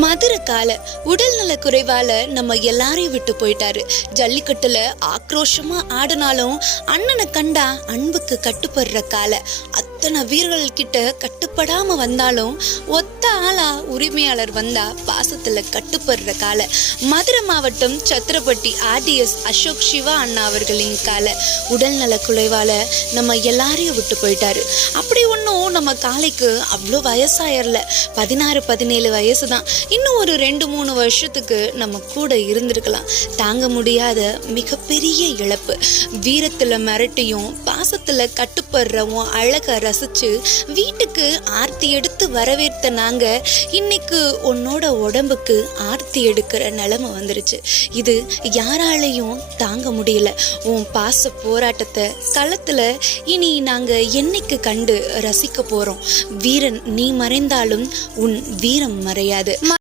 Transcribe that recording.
மதுரை கால உடல்நல குறைவால நம்ம எல்லாரையும் விட்டு போயிட்டாரு. ஜல்லிக்கட்டுல ஆக்ரோஷமா ஆடினாலும் அண்ணனை கண்டா அன்புக்கு கட்டுப்படுற கால. அத்தனை வீரர்கள் கிட்ட கட்டுப்படாம வந்தாலும் ஒத்த ஆளா உரிமையாளர் வந்தா பாசத்துல கட்டுப்படுற கால. மதுரை மாவட்டம் சத்திரப்பட்டி ஆர்டிஎஸ் அசோக் சிவா அண்ணா அவர்களின் கால உடல்நல குறைவால நம்ம எல்லாரையும் விட்டு போயிட்டாரு. அப்படி ஒன்றும் நம்ம காலைக்கு அவ்வளோ வயசாயிரல, 16-17 வயசு தான். இன்னும் ஒரு 2-3 வருஷத்துக்கு நம்ம கூட இருந்திருக்கலாம். தாங்க முடியாத மிகப்பெரிய இழப்பு. வீரத்துல மிரட்டியும் பாசத்துல கட்டுப்படுறவும் அழக ரசிச்சு வீட்டுக்கு ஆர்த்தி எடுத்து வரவேற்ற நாங்க இன்னைக்கு உன்னோட உடம்புக்கு ஆர்த்தி எடுக்கிற நிலைமை வந்துருச்சு. இது யாராலையும் தாங்க முடியல. உன் பாச போராட்டத்தை களத்துல இனி நாங்க என்னைக்கு கண்டு ரசிக்க போறோம். வீரன் நீ மறைந்தாலும் உன் வீரம் மறையாது.